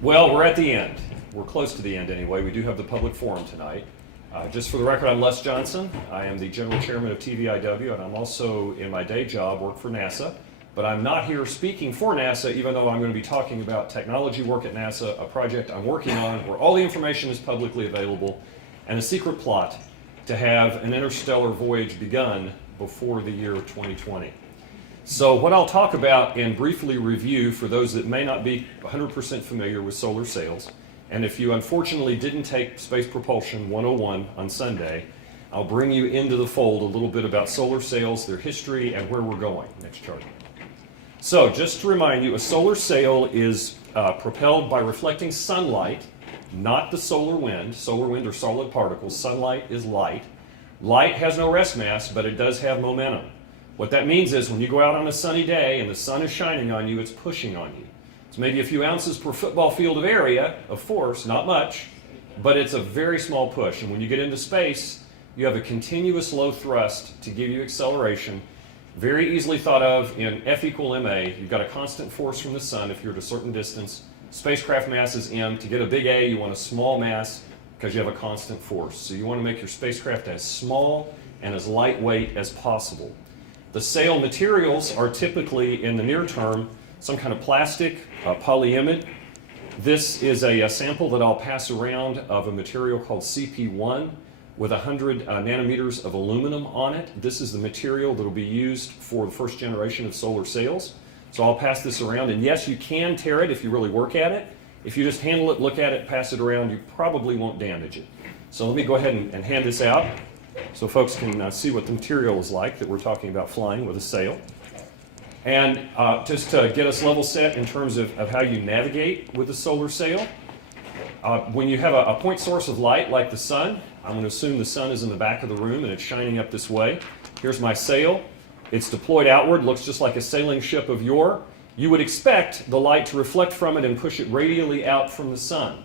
Well, we're at the end. We're close to the end anyway. We do have the public forum tonight. Just for the record, I'm Les Johnson. I am the general chairman of TVIW, and I'm also, in my day job, work for NASA. But I'm not here speaking for NASA, even though I'm going to be talking about technology work at NASA, a project I'm working on where all the information is publicly available, and a secret plot to have an interstellar voyage begun before the year 2020. So what I'll talk about and briefly review for those that may not be 100% familiar with solar sails, and if you unfortunately didn't take Space Propulsion 101 on Sunday, I'll bring you into the fold a little bit about solar sails, their history, and where we're going. Next chart. So just to remind you, a solar sail is propelled by reflecting sunlight, not the solar wind. Solar wind are solid particles. Sunlight is light. Light has no rest mass, but it does have momentum. What that means is when you go out on a sunny day and the sun is shining on you, it's pushing on you. It's maybe a few ounces per football field of area, of force, not much, but it's a very small push. And when you get into space, you have a continuous low thrust to give you acceleration, very easily thought of in F equal ma. You've got a constant force from the sun if you're at a certain distance. Spacecraft mass is m. To get a big A, you want a small mass because you have a constant force. So you want to make your spacecraft as small and as lightweight as possible. The sail materials are typically, in the near term, some kind of plastic, polyimide. This is a sample that I'll pass around of a material called CP1 with 100 nanometers of aluminum on it. This is the material that will be used for the first generation of solar sails. So I'll pass this around, and yes, you can tear it if you really work at it. If you just handle it, look at it, pass it around, you probably won't damage it. So let me go ahead and hand this out so folks can see what the material is like that we're talking about flying with a sail. And just to get us level set in terms of how you navigate with a solar sail, when you have a point source of light like the sun, I'm going to assume the sun is in the back of the room and it's shining up this way. Here's my sail. It's deployed outward, looks just like a sailing ship of yore. You would expect the light to reflect from it and push it radially out from the sun,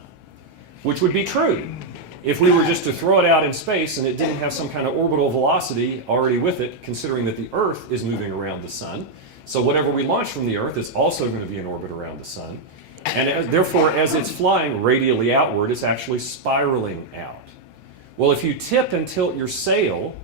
which would be true if we were just to throw it out in space and it didn't have some kind of orbital velocity already with it, considering that the Earth is moving around the sun. So whatever we launch from the Earth is also going to be in orbit around the sun. And therefore, as it's flying radially outward, it's actually spiraling out. Well, if you tip and tilt your sail,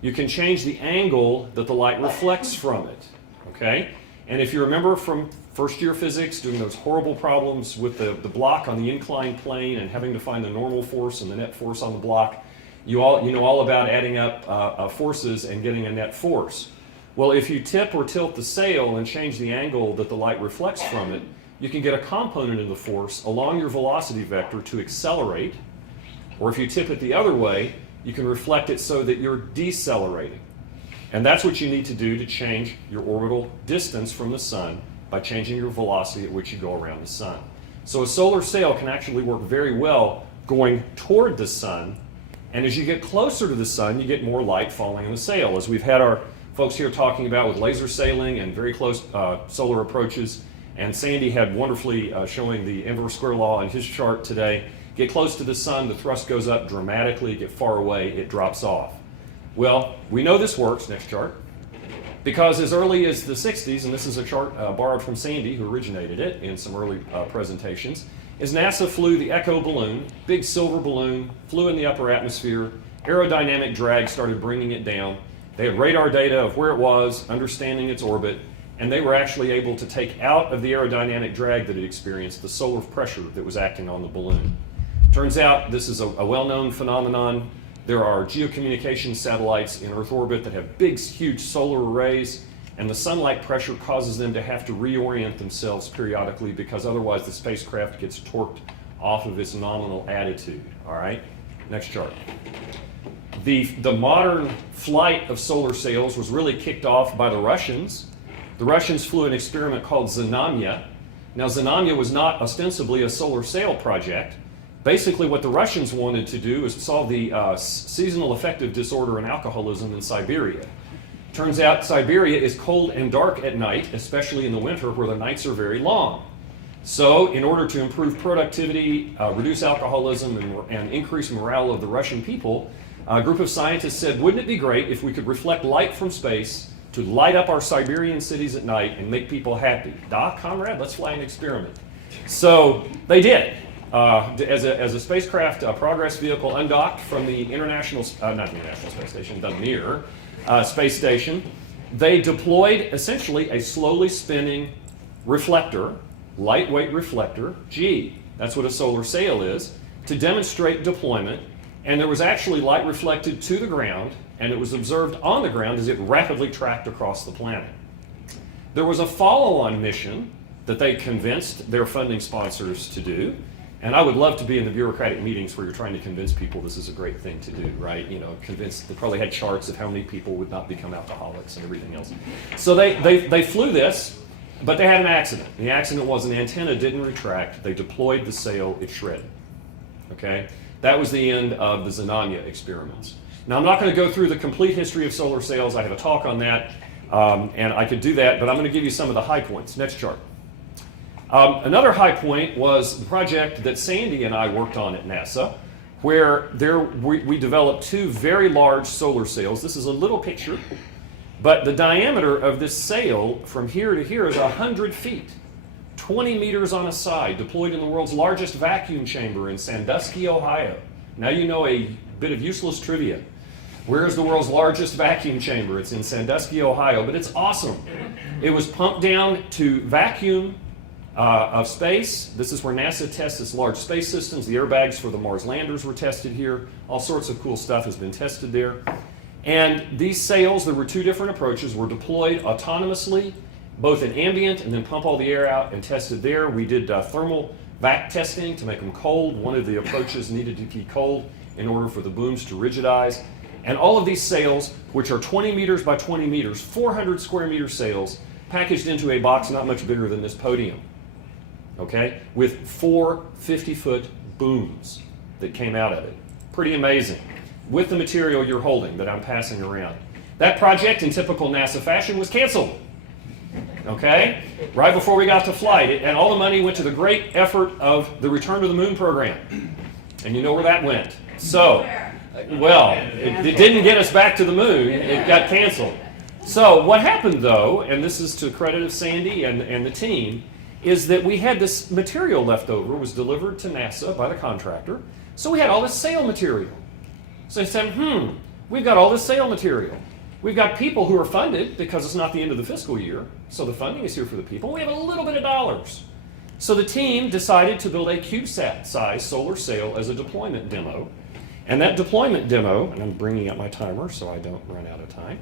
you can change the angle that the light reflects from it, okay? And if you remember from first year physics, doing those horrible problems with the block on the inclined plane and having to find the normal force and the net force on the block, you know all about adding up forces and getting a net force. Well, if you tip or tilt the sail and change the angle that the light reflects from it, you can get a component of the force along your velocity vector to accelerate, or if you tip it the other way, you can reflect it so that you're decelerating. And that's what you need to do to change your orbital distance from the sun by changing your velocity at which you go around the sun. So a solar sail can actually work very well going toward the sun, and as you get closer to the sun, you get more light falling on the sail, as we've had our folks here talking about with laser sailing and very close solar approaches. And Sandy had wonderfully showing the inverse square law in his chart today. Get close to the sun, the thrust goes up dramatically. Get far away, it drops off. Well, we know this works, next chart, because as early as the 60s, and this is a chart borrowed from Sandy, who originated it in some early presentations, is NASA flew the Echo balloon, big silver balloon, flew in the upper atmosphere, aerodynamic drag started bringing it down. They had radar data of where it was, understanding its orbit, and they were actually able to take out of the aerodynamic drag that it experienced the solar pressure that was acting on the balloon. Turns out this is a well-known phenomenon. There are geocommunication satellites in Earth orbit that have big, huge solar arrays, and the sunlight pressure causes them to have to reorient themselves periodically because otherwise the spacecraft gets torqued off of its nominal attitude. All right, next chart. The modern flight of solar sails was really kicked off by the Russians. The Russians flew an experiment called Xenon. Now, Xenon was not ostensibly a solar sail project. Basically, what the Russians wanted to do is solve the seasonal affective disorder and alcoholism in Siberia. Turns out Siberia is cold and dark at night, especially in the winter where the nights are very long. So in order to improve productivity, reduce alcoholism, and increase morale of the Russian people, a group of scientists said, wouldn't it be great if we could reflect light from space to light up our Siberian cities at night and make people happy? Comrade, let's fly an experiment. So they did. As a spacecraft progress vehicle undocked from the not the International Space Station, the Mir Space Station, they deployed essentially a slowly spinning reflector, lightweight reflector, G. That's what a solar sail is, to demonstrate deployment. And there was actually light reflected to the ground, and it was observed on the ground as it rapidly tracked across the planet. There was a follow-on mission that they convinced their funding sponsors to do. And I would love to be in the bureaucratic meetings where you're trying to convince people this is a great thing to do, right? You know, they probably had charts of how many people would not become alcoholics and everything else. So they flew this, but they had an accident. The accident was an antenna didn't retract. They deployed the sail, it shredded, okay? That was the end of the Xenon experiments. Now, I'm not going to go through the complete history of solar sails. I have a talk on that, and I could do that, but I'm going to give you some of the high points. Next chart. Another high point was the project that Sandy and I worked on at NASA, where we developed two very large solar sails. This is a little picture, but the diameter of this sail from here to here is 100 feet, 20 meters on a side, deployed in the world's largest vacuum chamber in Sandusky, Ohio. Now you know a bit of useless trivia. Where is the world's largest vacuum chamber? It's in Sandusky, Ohio, but it's awesome. It was pumped down to vacuum of space. This is where NASA tests its large space systems. The airbags for the Mars landers were tested here. All sorts of cool stuff has been tested there. And these sails, there were two different approaches, were deployed autonomously, both in ambient and then pump all the air out and tested there. We did thermal vac testing to make them cold. One of the approaches needed to be cold in order for the booms to rigidize. And all of these sails, which are 20 meters by 20 meters, 400 square meter sails, packaged into a box not much bigger than this podium, okay, with 4 50-foot booms that came out of it. Pretty amazing. With the material you're holding that I'm passing around. That project, in typical NASA fashion, was canceled, okay, right before we got to flight. And all the money went to the great effort of the Return to the Moon program. And you know where that went. So, well, it didn't get us back to the moon. It got canceled. So what happened, though, and this is to the credit of Sandy and the team, is that we had this material left over. It was delivered to NASA by the contractor. So we had all this sail material. So they said, we've got all this sail material. We've got people who are funded because it's not the end of the fiscal year. So the funding is here for the people. We have a little bit of dollars. So the team decided to build a CubeSat-sized solar sail as a deployment demo. And that deployment demo, and I'm bringing up my timer so I don't run out of time,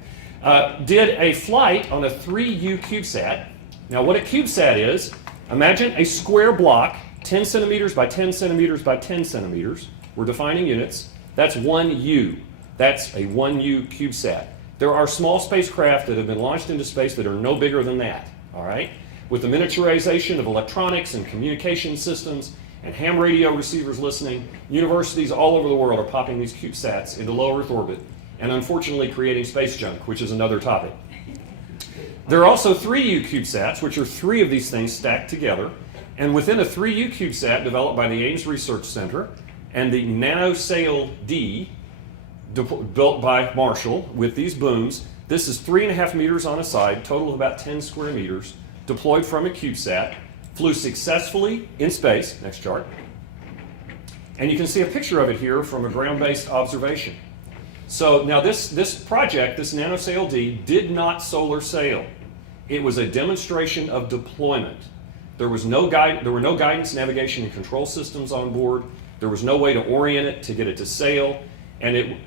did a flight on a 3U CubeSat. Now what a CubeSat is, imagine a square block, 10 centimeters by 10 centimeters by 10 centimeters. We're defining units. That's 1U. That's a 1U CubeSat. There are small spacecraft that have been launched into space that are no bigger than that, all right? With the miniaturization of electronics and communication systems and ham radio receivers listening, universities all over the world are popping these CubeSats into low Earth orbit and unfortunately creating space junk, which is another topic. There are also 3U CubeSats, which are 3 of these things stacked together. And within a 3U CubeSat developed by the Ames Research Center and the NanosailD, built by Marshall with these booms, this is 3.5 meters on a side, total of about 10 square meters, deployed from a CubeSat, flew successfully in space. Next chart. And you can see a picture of it here from a ground-based observation. So now this project, this NanosailD, did not solar sail. It was a demonstration of deployment. There were no guidance, navigation, and control systems on board. There was no way to orient it to get it to sail. And it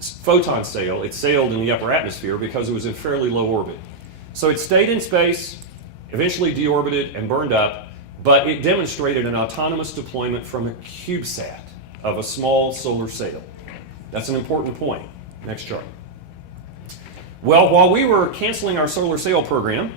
photon sail, it sailed in the upper atmosphere because it was in fairly low orbit. So it stayed in space, eventually deorbited and burned up, but it demonstrated an autonomous deployment from a CubeSat of a small solar sail. That's an important point. Next chart. Well, while we were canceling our solar sail program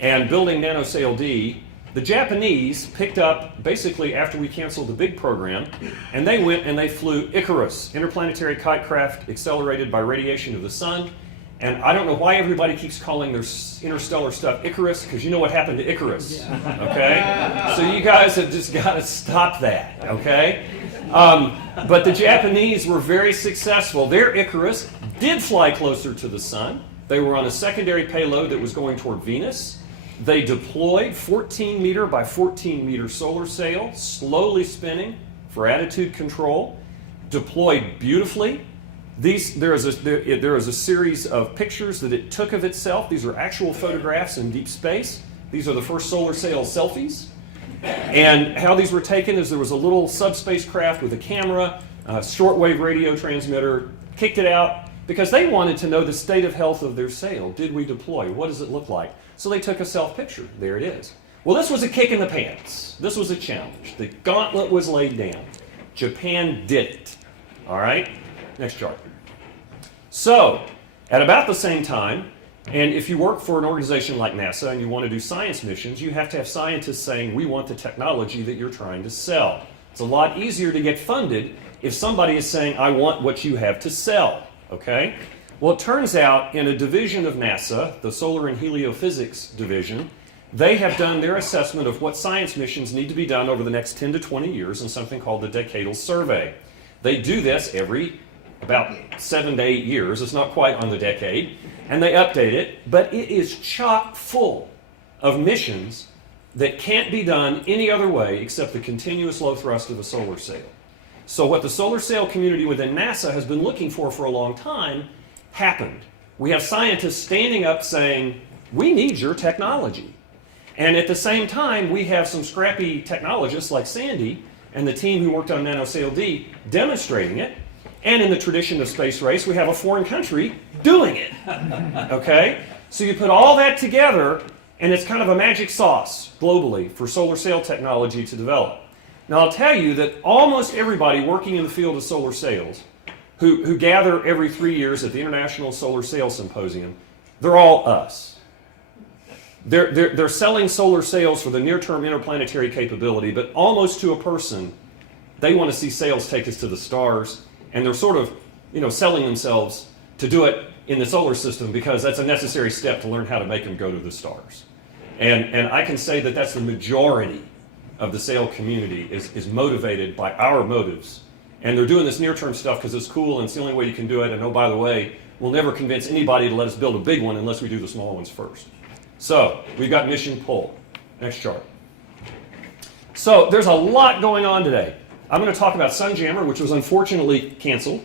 and building NanosailD, the Japanese picked up, basically after we canceled the big program, and they went and they flew Icarus, interplanetary kite craft accelerated by radiation of the sun. And I don't know why everybody keeps calling their interstellar stuff Icarus, because you know what happened to Icarus, okay? So you guys have just got to stop that, okay? But the Japanese were very successful. Their Icarus did fly closer to the sun. They were on a secondary payload that was going toward Venus. They deployed 14 meter by 14 meter solar sail, slowly spinning for attitude control, deployed beautifully. There is a series of pictures that it took of itself. These are actual photographs in deep space. These are the first solar sail selfies. And how these were taken is there was a little subspace craft with a camera, a shortwave radio transmitter, kicked it out because they wanted to know the state of health of their sail. Did we deploy? What does it look like? So they took a self-picture. There it is. Well, this was a kick in the pants. This was a challenge. The gauntlet was laid down. Japan did it. All right? Next chart. So, at about the same time, and if you work for an organization like NASA and you want to do science missions, you have to have scientists saying, we want the technology that you're trying to sell. It's a lot easier to get funded if somebody is saying, I want what you have to sell. Okay? Well, it turns out in a division of NASA, the Solar and Heliophysics division, they have done their assessment of what science missions need to be done over the next 10 to 20 years in something called the Decadal Survey. They do this every about 7 to 8 years. It's not quite on the decade. And they update it, but it is chock full of missions that can't be done any other way except the continuous low thrust of a solar sail. So what the solar sail community within NASA has been looking for a long time happened. We have scientists standing up saying, we need your technology. And at the same time, we have some scrappy technologists like Sandy and the team who worked on NanosailD demonstrating it. And in the tradition of space race, we have a foreign country doing it. Okay? So you put all that together, and it's kind of a magic sauce globally for solar sail technology to develop. Now, I'll tell you that almost everybody working in the field of solar sails who gather every 3 years at the International Solar Sail Symposium, they're all us. They're selling solar sails for the near-term interplanetary capability, but almost to a person, they want to see sails take us to the stars, and they're sort of, selling themselves to do it in the solar system because that's a necessary step to learn how to make them go to the stars. And I can say that that's the majority of the sail community is motivated by our motives. And they're doing this near-term stuff because it's cool and it's the only way you can do it. And oh, by the way, we'll never convince anybody to let us build a big one unless we do the small ones first. So we've got mission pull. Next chart. So there's a lot going on today. I'm going to talk about Sunjammer, which was unfortunately canceled.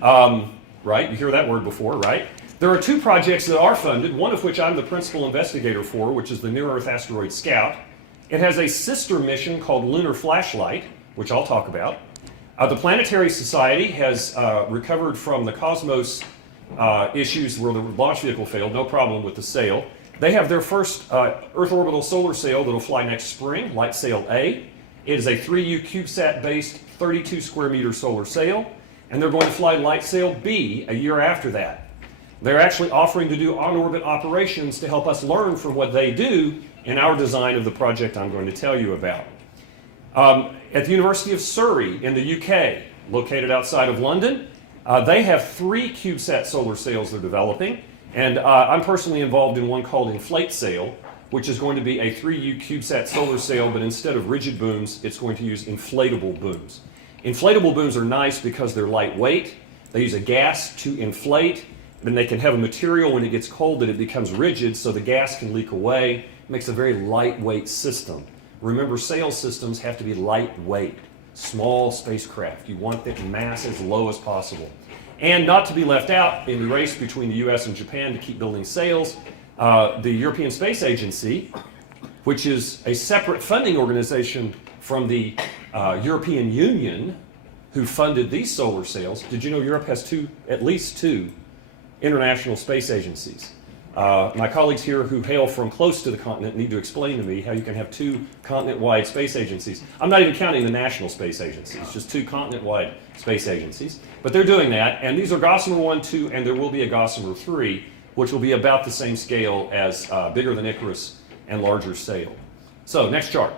Right? You hear that word before, right? There are 2 projects that are funded, one of which I'm the principal investigator for, which is the NearEarth Asteroid Scout. It has a sister mission called Lunar Flashlight, which I'll talk about. The Planetary Society has recovered from the Cosmos issues where the launch vehicle failed, no problem with the sail. They have their first Earth orbital solar sail that will fly next spring, LightSail A. It is a 3U CubeSat-based 32 square meter solar sail, and they're going to fly LightSail B a year after that. They're actually offering to do on-orbit operations to help us learn from what they do in our design of the project I'm going to tell you about. At the University of Surrey in the UK, located outside of London, they have 3 CubeSat solar sails they're developing, and I'm personally involved in one called Inflate Sail, which is going to be a 3U CubeSat solar sail, but instead of rigid booms, it's going to use inflatable booms. Inflatable booms are nice because they're lightweight. They use a gas to inflate, and they can have a material when it gets cold that it becomes rigid so the gas can leak away. It makes a very lightweight system. Remember, sail systems have to be lightweight, small spacecraft. You want that mass as low as possible. And not to be left out in the race between the US and Japan to keep building sails, the European Space Agency, which is a separate funding organization from the European Union, who funded these solar sails. Did you know Europe has at least two international space agencies? My colleagues here who hail from close to the continent need to explain to me how you can have 2 continent-wide space agencies. I'm not even counting the national space agencies, just 2 continent-wide space agencies. But they're doing that, and these are Gossamer 1, 2, and there will be a Gossamer 3, which will be about the same scale as bigger than Icarus and larger sail. So, next chart.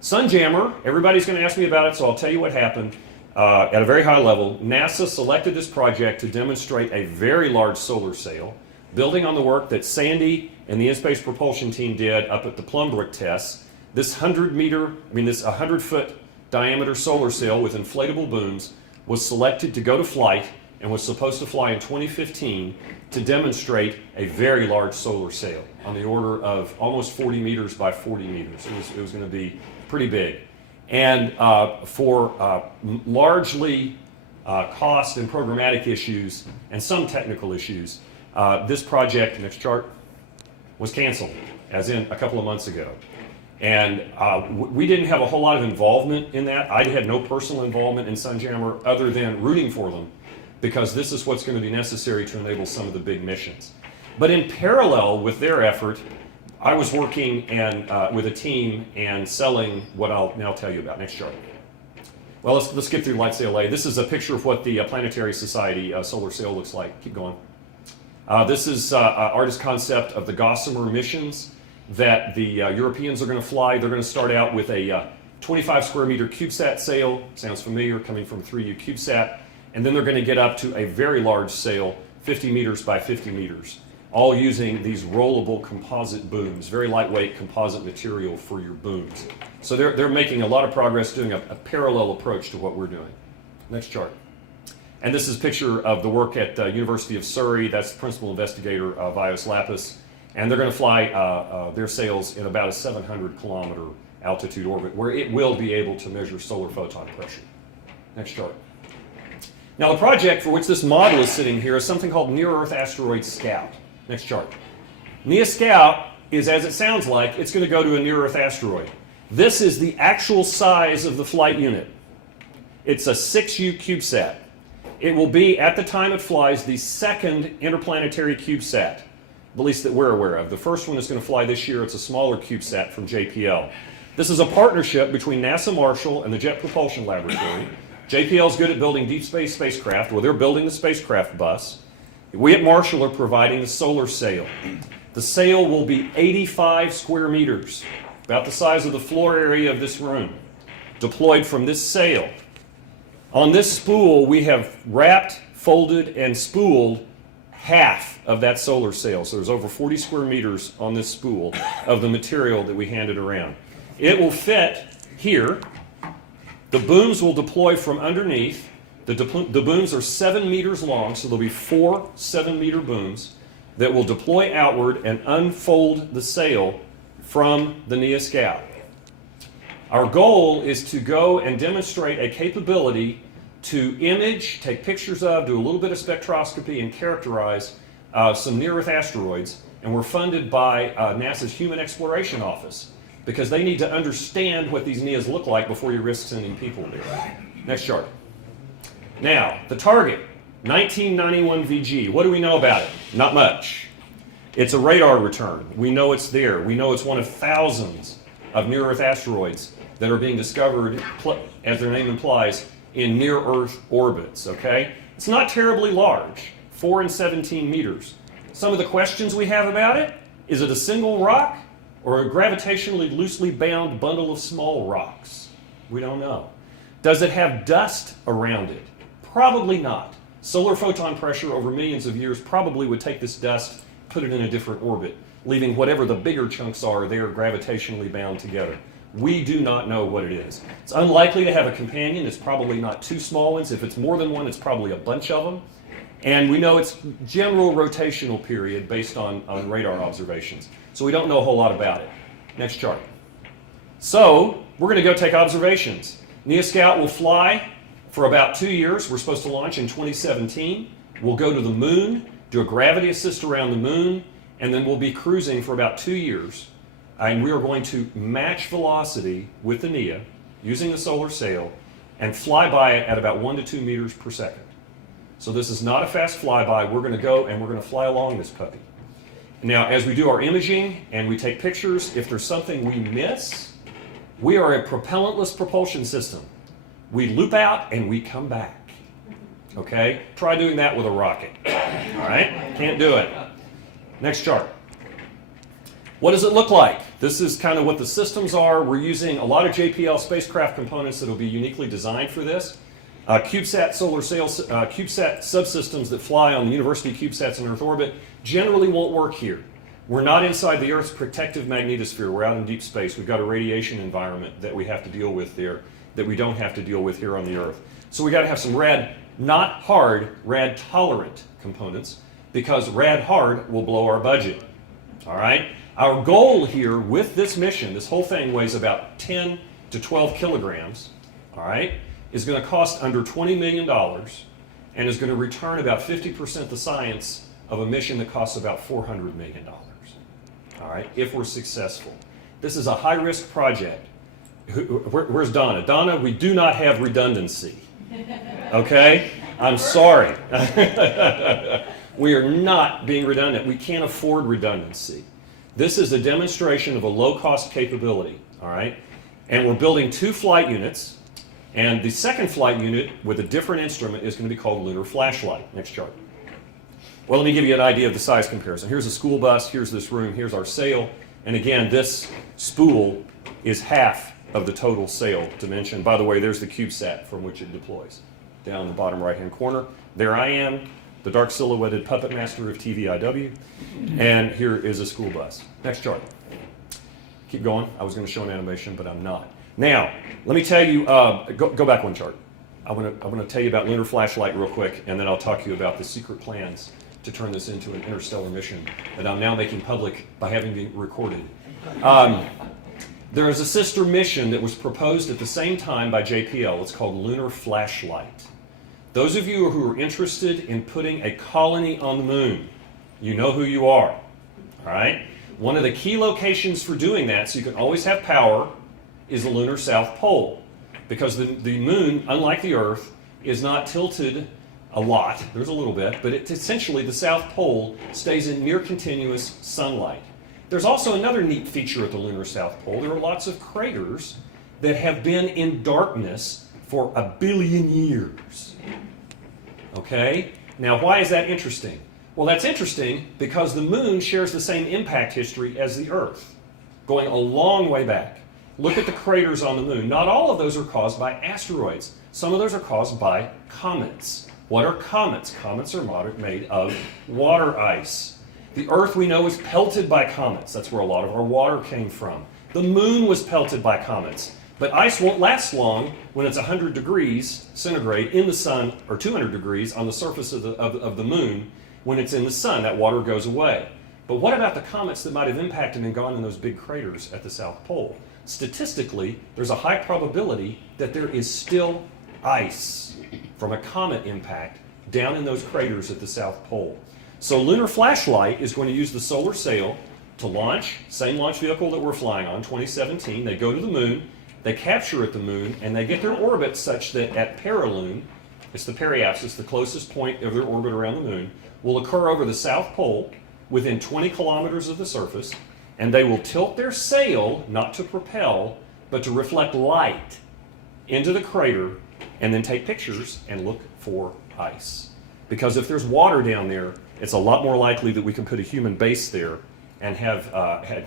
Sunjammer, everybody's going to ask me about it, so I'll tell you what happened. At a very high level, NASA selected this project to demonstrate a very large solar sail, building on the work that Sandy and the In-Space Propulsion team did up at the Plumbrook tests. This 100-foot diameter solar sail with inflatable booms was selected to go to flight and was supposed to fly in 2015 to demonstrate a very large solar sail on the order of almost 40 meters by 40 meters. It was going to be pretty big. And for largely cost and programmatic issues and some technical issues, this project, next chart, was canceled, as in a couple of months ago. And we didn't have a whole lot of involvement in that. I had no personal involvement in Sunjammer other than rooting for them, because this is what's going to be necessary to enable some of the big missions. But in parallel with their effort, I was working with a team and selling what I'll now tell you about. Next chart. Well, let's skip through LightSail A. This is a picture of what the Planetary Society solar sail looks like. Keep going. This is artist concept of the Gossamer missions that the Europeans are going to fly. They're going to start out with a 25 square meter CubeSat sail. Sounds familiar, coming from 3U CubeSat. And then they're going to get up to a very large sail, 50 meters by 50 meters, all using these rollable composite booms, very lightweight composite material for your booms. So they're making a lot of progress doing a parallel approach to what we're doing. Next chart. And this is a picture of the work at University of Surrey. That's the principal investigator, Vios Lapis. And they're going to fly their sails in about a 700 kilometer altitude orbit, where it will be able to measure solar photon pressure. Next chart. Now, the project for which this model is sitting here is something called NearEarth Asteroid Scout. Next chart. NeoScale is, as it sounds like, it's going to go to a near-Earth asteroid. This is the actual size of the flight unit. It's a 6U CubeSat. It will be, at the time it flies, the second interplanetary CubeSat, at least that we're aware of. The first one is going to fly this year. It's a smaller CubeSat from JPL. This is a partnership between NASA Marshall and the Jet Propulsion Laboratory. JPL is good at building deep space spacecraft. Well, they're building the spacecraft bus. We at Marshall are providing the solar sail. The sail will be 85 square meters, about the size of the floor area of this room, deployed from this sail. On this spool, we have wrapped, folded, and spooled half of that solar sail. So there's over 40 square meters on this spool of the material that we handed around. It will fit here. The booms will deploy from underneath. The booms are 7 meters long, so there'll be 4 7-meter booms that will deploy outward and unfold the sail from the NeoScale. Our goal is to go and demonstrate a capability to image, take pictures of, do a little bit of spectroscopy, and characterize some near-Earth asteroids. And we're funded by NASA's Human Exploration Office, because they need to understand what these NEOs look like before you risk sending people there. Next chart. Now, the target, 1991 VG. What do we know about it? Not much. It's a radar return. We know it's there. We know it's one of thousands of near-Earth asteroids that are being discovered, as their name implies, in near-Earth orbits, okay? It's not terribly large, 4 and 17 meters. Some of the questions we have about it: is it a single rock or a gravitationally loosely bound bundle of small rocks? We don't know. Does it have dust around it? Probably not. Solar photon pressure over millions of years probably would take this dust, put it in a different orbit, leaving whatever the bigger chunks are there gravitationally bound together. We do not know what it is. It's unlikely to have a companion. It's probably not 2 small ones. If it's more than one, it's probably a bunch of them. And we know its general rotational period based on radar observations. So we don't know a whole lot about it. Next chart. So we're going to go take observations. NeoScale will fly for about 2 years. We're supposed to launch in 2017. We'll go to the moon, do a gravity assist around the moon, and then we'll be cruising for about 2 years. And we are going to match velocity with the NEO using the solar sail and fly by it at about 1 to 2 meters per second. So this is not a fast flyby. We're going to go and we're going to fly along this puppy. Now, as we do our imaging and we take pictures, if there's something we miss, we are a propellantless propulsion system. We loop out and we come back. Okay? Try doing that with a rocket. All right? Can't do it. Next chart. What does it look like? This is kind of what the systems are. We're using a lot of JPL spacecraft components that will be uniquely designed for this. CubeSat solar sail, CubeSat subsystems that fly on the university CubeSats in Earth orbit generally won't work here. We're not inside the Earth's protective magnetosphere. We're out in deep space. We've got a radiation environment that we have to deal with there that we don't have to deal with here on the Earth. So we got to have some rad, not hard, rad tolerant components, because rad hard will blow our budget. All right? Our goal here with this mission, this whole thing weighs about 10 to 12 kilograms, all right, is going to cost under $20 million and is going to return about 50% the science of a mission that costs about $400 million. All right, if we're successful. This is a high-risk project. Where's Donna? Donna, we do not have redundancy. Okay? I'm sorry. We are not being redundant. We can't afford redundancy. This is a demonstration of a low-cost capability, all right? And we're building 2 flight units, and the second flight unit with a different instrument is going to be called Lunar Flashlight. Next chart. Well, let me give you an idea of the size comparison. Here's a school bus, here's this room, here's our sail, and again, this spool is half of the total sail dimension. By the way, there's the CubeSat from which it deploys, down in the bottom right-hand corner. There I am, the dark silhouetted puppet master of TVIW, and here is a school bus. Next chart. Keep going. I was going to show an animation, but I'm not. Now, let me tell you, go back one chart. I want to tell you about Lunar Flashlight real quick, and then I'll talk to you about the secret plans to turn this into an interstellar mission that I'm now making public by having been recorded. There is a sister mission that was proposed at the same time by JPL. It's called Lunar Flashlight. Those of you who are interested in putting a colony on the moon, you know who you are, all right? One of the key locations for doing that, so you can always have power, is the lunar south pole. Because the moon, unlike the Earth, is not tilted a lot. There's a little bit, but essentially the south pole stays in near continuous sunlight. There's also another neat feature at the lunar south pole. There are lots of craters that have been in darkness for 1 billion years. Okay? Now, why is that interesting? Well, that's interesting because the moon shares the same impact history as the Earth, going a long way back. Look at the craters on the moon. Not all of those are caused by asteroids. Some of those are caused by comets. What are comets? Comets are made of water ice. The Earth, we know, is pelted by comets. That's where a lot of our water came from. The moon was pelted by comets. But ice won't last long when it's 100 degrees centigrade in the sun, or 200 degrees on the surface of the moon. When it's in the sun, that water goes away. But what about the comets that might have impacted and gone in those big craters at the South Pole? Statistically, there's a high probability that there is still ice from a comet impact down in those craters at the South Pole. So Lunar Flashlight is going to use the solar sail to launch, same launch vehicle that we're flying on, 2017. They go to the moon, they capture at the moon, and they get their orbit such that at perilune, it's the periapsis, the closest point of their orbit around the moon, will occur over the South Pole within 20 kilometers of the surface, and they will tilt their sail, not to propel, but to reflect light into the crater, and then take pictures and look for ice. Because if there's water down there, it's a lot more likely that we can put a human base there and have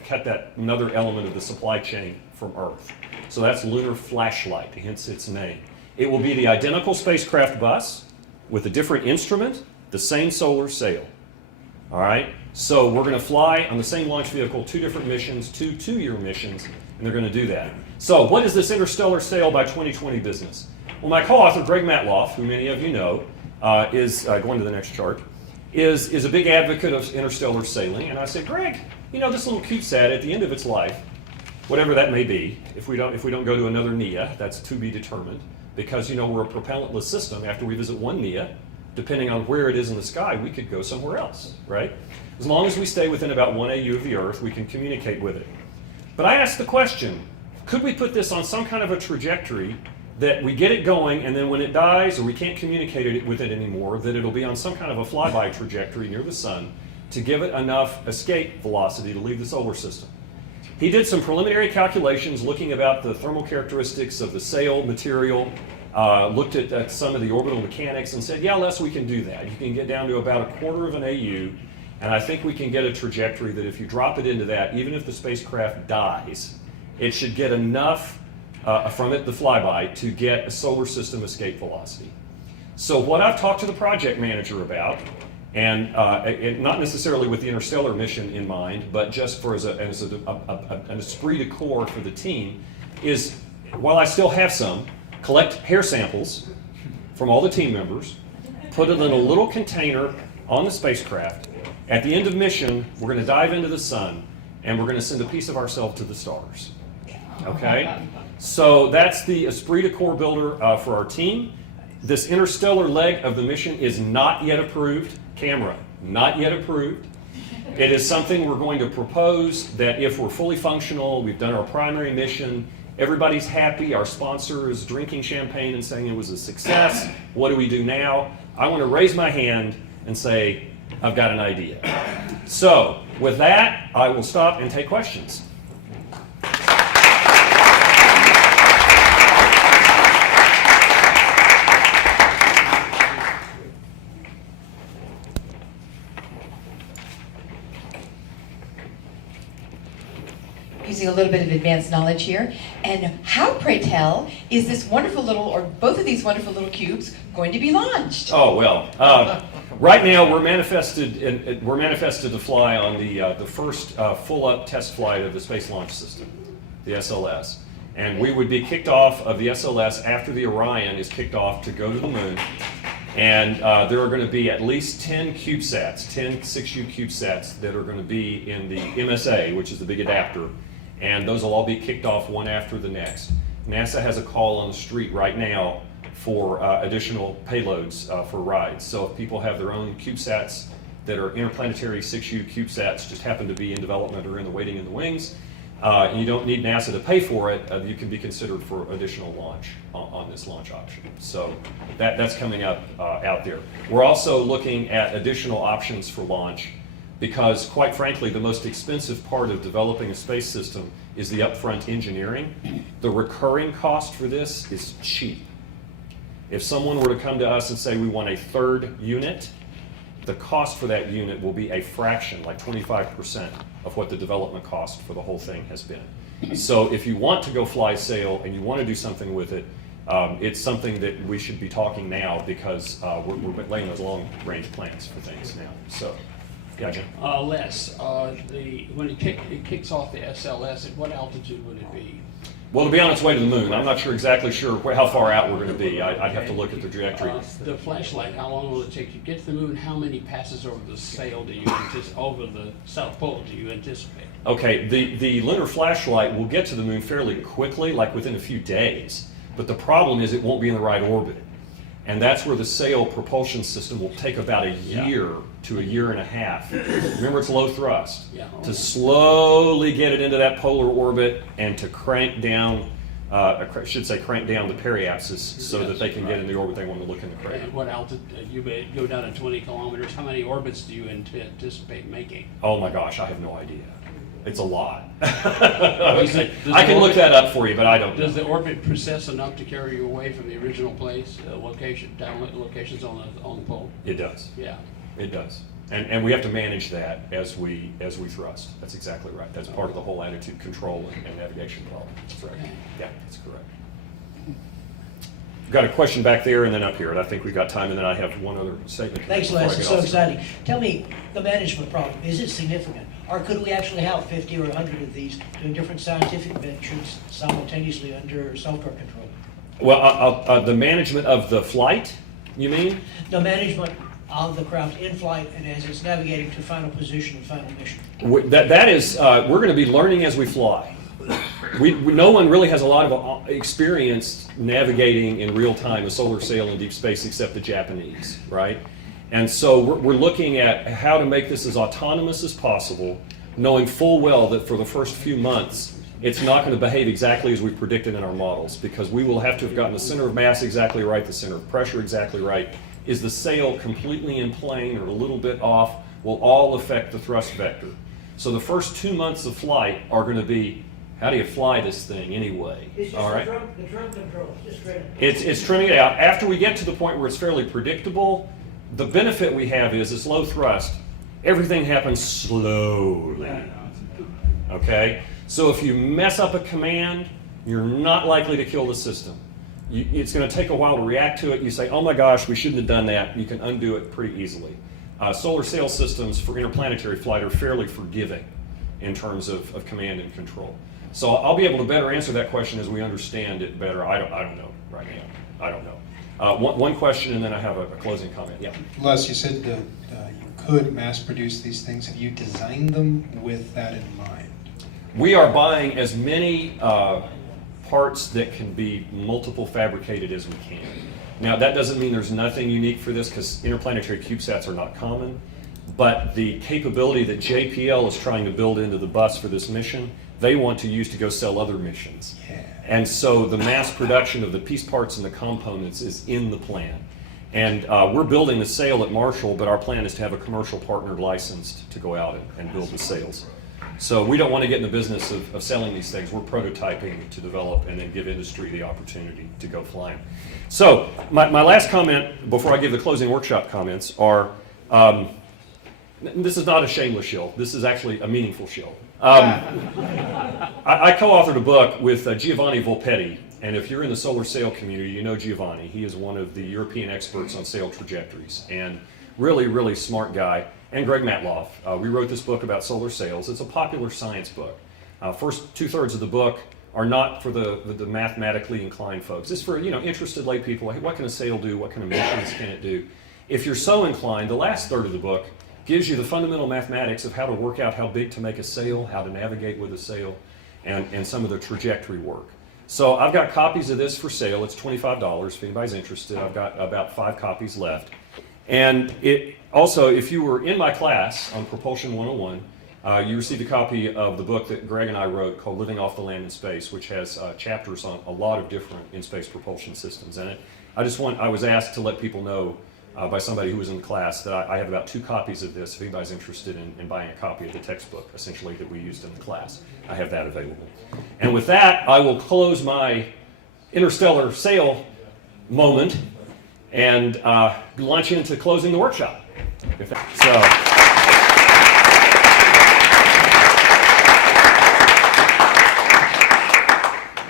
cut that another element of the supply chain from Earth. So that's Lunar Flashlight, hence its name. It will be the identical spacecraft bus with a different instrument, the same solar sail. All right? So we're going to fly on the same launch vehicle, 2 different missions, 2 two-year missions, and they're going to do that. So what is this Interstellar Sail by 2020 business? Well, my co-author, Greg Matloff, who many of you know, is going to the next chart, is a big advocate of interstellar sailing. And I said, Greg, you know, this little CubeSat at the end of its life, whatever that may be, if we don't go to another NEA, that's to be determined, because, you know, we're a propellantless system. After we visit one NEA, depending on where it is in the sky, we could go somewhere else, right? As long as we stay within about 1 AU of the Earth, we can communicate with it. But I asked the question, could we put this on some kind of a trajectory that we get it going, and then when it dies or we can't communicate with it anymore, that it'll be on some kind of a flyby trajectory near the sun to give it enough escape velocity to leave the solar system? He did some preliminary calculations looking about the thermal characteristics of the sail material, looked at some of the orbital mechanics and said, yeah, Les, we can do that. You can get down to about 1/4 of an AU, and I think we can get a trajectory that if you drop it into that, even if the spacecraft dies, it should get enough from it, the flyby, to get a solar system escape velocity. So what I've talked to the project manager about And not necessarily with the interstellar mission in mind, but just for as an esprit de corps for the team, is while I still have some, collect hair samples from all the team members, put it in a little container on the spacecraft. At the end of mission, we're going to dive into the sun, and we're going to send a piece of ourselves to the stars. Okay? So that's the esprit de corps builder for our team. This interstellar leg of the mission is not yet approved. Camera, not yet approved. It is something we're going to propose that if we're fully functional, we've done our primary mission, everybody's happy, our sponsor is drinking champagne and saying it was a success, what do we do now? I want to raise my hand and say, I've got an idea. So, with that, I will stop and take questions. Using a little bit of advanced knowledge here. And how, pray tell, is this wonderful little, or both of these wonderful little cubes going to be launched? Oh, well, right now we're manifested to fly on the first full-up test flight of the Space Launch System, the SLS. And we would be kicked off of the SLS after the Orion is kicked off to go to the moon. And there are going to be at least 10 CubeSats, 10 6U CubeSats that are going to be in the MSA, which is the big adapter. And those will all be kicked off one after the next. NASA has a call on the street right now for additional payloads for rides. So if people have their own CubeSats that are interplanetary 6U CubeSats, just happen to be in development or in the waiting in the wings, and you don't need NASA to pay for it, you can be considered for additional launch on this launch option. So that's coming up out there. We're also looking at additional options for launch because, quite frankly, the most expensive part of developing a space system is the upfront engineering. The recurring cost for this is cheap. If someone were to come to us and say we want a third unit, the cost for that unit will be a fraction, like 25% of what the development cost for the whole thing has been. So if you want to go fly sail and you want to do something with it, it's something that we should be talking now because we're laying those long-range plans for things now. So, yeah, Jim? Les, when it kicks off the SLS, at what altitude would it be? Well, it'll be on its way to the moon. I'm not exactly sure how far out we're going to be. I'd have to look at the trajectory. The flashlight, how long will it take to get to the moon? How many passes over the sail do you anticipate, over the South Pole do you anticipate? Okay, the Lunar Flashlight will get to the moon fairly quickly, like within a few days. But the problem is it won't be in the right orbit. And that's where the sail propulsion system will take about a year to a year and a half. Remember, it's low thrust. To slowly get it into that polar orbit and to crank down, crank down the periapsis so that they can get in the orbit they want to look in the crater. And what altitude, you go down to 20 kilometers, how many orbits do you anticipate making? Oh my gosh, I have no idea. It's a lot. I can look that up for you, but I don't know. Does the orbit precess enough to carry you away from the original place, locations on the pole? It does. Yeah. It does. And we have to manage that as we thrust. That's exactly right. That's part of the whole attitude control and navigation problem. That's right. Okay. Yeah, that's correct. Got a question back there and then up here, and I think we've got time, and then I have one other statement. Thanks, Les. It's so exciting. Tell me, the management problem, is it significant? Or could we actually have 50 or 100 of these doing different scientific ventures simultaneously under software control? Well, the management of the flight, you mean? The management of the craft in flight and as it's navigating to final position and final mission. That is, we're going to be learning as we fly. No one really has a lot of experience navigating in real time a solar sail in deep space except the Japanese, right? And so we're looking at how to make this as autonomous as possible, knowing full well that for the first few months, it's not going to behave exactly as we predicted in our models, because we will have to have gotten the center of mass exactly right, the center of pressure exactly right. Is the sail completely in plane or a little bit off will all affect the thrust vector. So the first 2 months of flight are going to be, how do you fly this thing anyway? It's just all right? the drum control, just trim it. It's trimming it out. After we get to the point where it's fairly predictable, the benefit we have is it's low thrust. Everything happens slowly. Okay? So if you mess up a command, you're not likely to kill the system. It's going to take a while to react to it. You say, oh my gosh, we shouldn't have done that. You can undo it pretty easily. solar sail systems for interplanetary flight are fairly forgiving in terms of command and control. So I'll be able to better answer that question as we understand it better. I don't know right now. I don't know. One question, and then I have a closing comment. Yeah. Les, you said that you could mass produce these things. Have you designed them with that in mind? We are buying as many parts that can be multiple fabricated as we can. Now, that doesn't mean there's nothing unique for this, because interplanetary CubeSats are not common, but the capability that JPL is trying to build into the bus for this mission, they want to use to go sell other missions. Yeah. And so the mass production of the piece parts and the components is in the plan. And we're building the sail at Marshall, but our plan is to have a commercial partner licensed to go out and build the sails. So we don't want to get in the business of selling these things. We're prototyping to develop and then give industry the opportunity to go flying. So my last comment before I give the closing workshop comments are, this is not a shameless shill. This is actually a meaningful shill. I co-authored a book with Giovanni Volpetti, and if you're in the solar sail community, you know Giovanni. He is one of the European experts on sail trajectories, and really, really smart guy. And Greg Matloff. We wrote this book about solar sails. It's a popular science book. First 2/3 of the book are not for the mathematically inclined folks. It's for interested lay people. Hey, what can a sail do? What kind of missions can it do? If you're so inclined, the last third of the book gives you the fundamental mathematics of how to work out how big to make a sail, how to navigate with a sail, and some of the trajectory work. So I've got copies of this for sale. It's $25 if anybody's interested. I've got about 5 copies left. And it also, if you were in my class on Propulsion 101, you received a copy of the book that Greg and I wrote called Living Off the Land in Space, which has chapters on a lot of different in-space propulsion systems in it. I was asked to let people know by somebody who was in the class that I have about 2 copies of this if anybody's interested in buying a copy of the textbook, essentially, that we used in the class. I have that available. And with that, I will close my Interstellar Sail moment and launch into closing the workshop.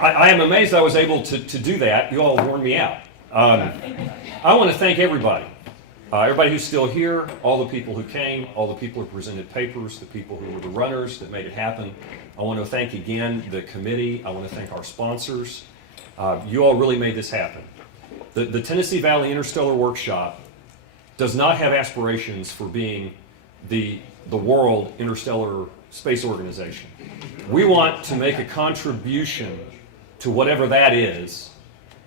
I am amazed I was able to do that. You all worn me out. I want to thank everybody. Everybody who's still here, all the people who came, all the people who presented papers, the people who were the runners that made it happen. I want to thank again the committee. I want to thank our sponsors. You all really made this happen. The Tennessee Valley Interstellar Workshop does not have aspirations for being the World Interstellar Space Organization. We want to make a contribution to whatever that is.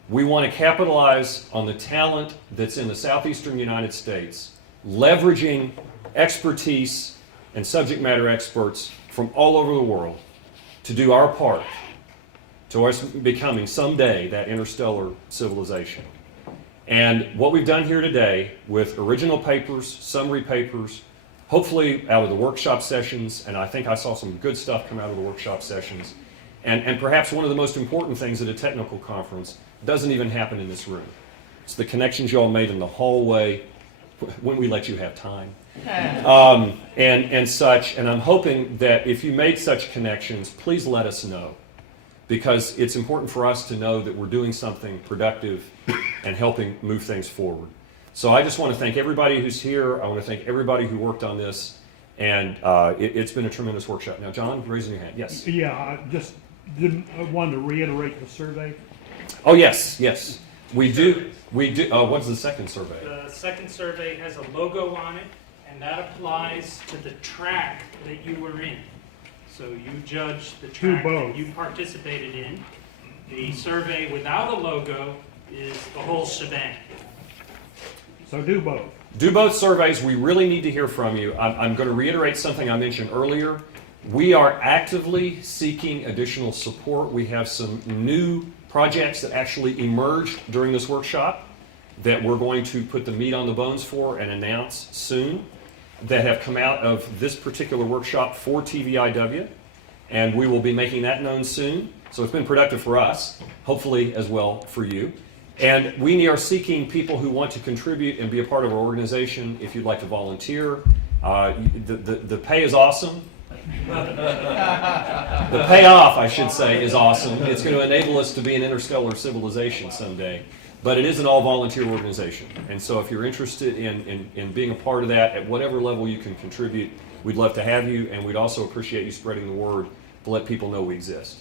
We want to capitalize on the talent that's in the southeastern United States, leveraging expertise and subject matter experts from all over the world to do our part to us becoming someday that interstellar civilization. And what we've done here today with original papers, summary papers, hopefully out of the workshop sessions, and I think I saw some good stuff come out of the workshop sessions, and perhaps one of the most important things at a technical conference doesn't even happen in this room. It's the connections you all made in the hallway when we let you have time, and such. And I'm hoping that if you made such connections, please let us know, because it's important for us to know that we're doing something productive and helping move things forward. So I just want to thank everybody who's here. I want to thank everybody who worked on this, and it's been a tremendous workshop. Now, John, raising your hand. Yes. Yeah, I wanted to reiterate the survey. Oh, yes, yes. We do. What's the second survey? The second survey has a logo on it, and that applies to the track that you were in. So you judge the track that you participated in. The survey without a logo is the whole shebang. So do both. Do both surveys. We really need to hear from you. I'm going to reiterate something I mentioned earlier. We are actively seeking additional support. We have some new projects that actually emerged during this workshop that we're going to put the meat on the bones for and announce soon, that have come out of this particular workshop for TVIW, and we will be making that known soon. So it's been productive for us, hopefully as well for you. And we are seeking people who want to contribute and be a part of our organization. If you'd like to volunteer, the pay is awesome. The payoff, I should say, is awesome. It's going to enable us to be an interstellar civilization someday. But it is an all-volunteer organization, and so if you're interested in being a part of that, at whatever level you can contribute, we'd love to have you, and we'd also appreciate you spreading the word to let people know we exist.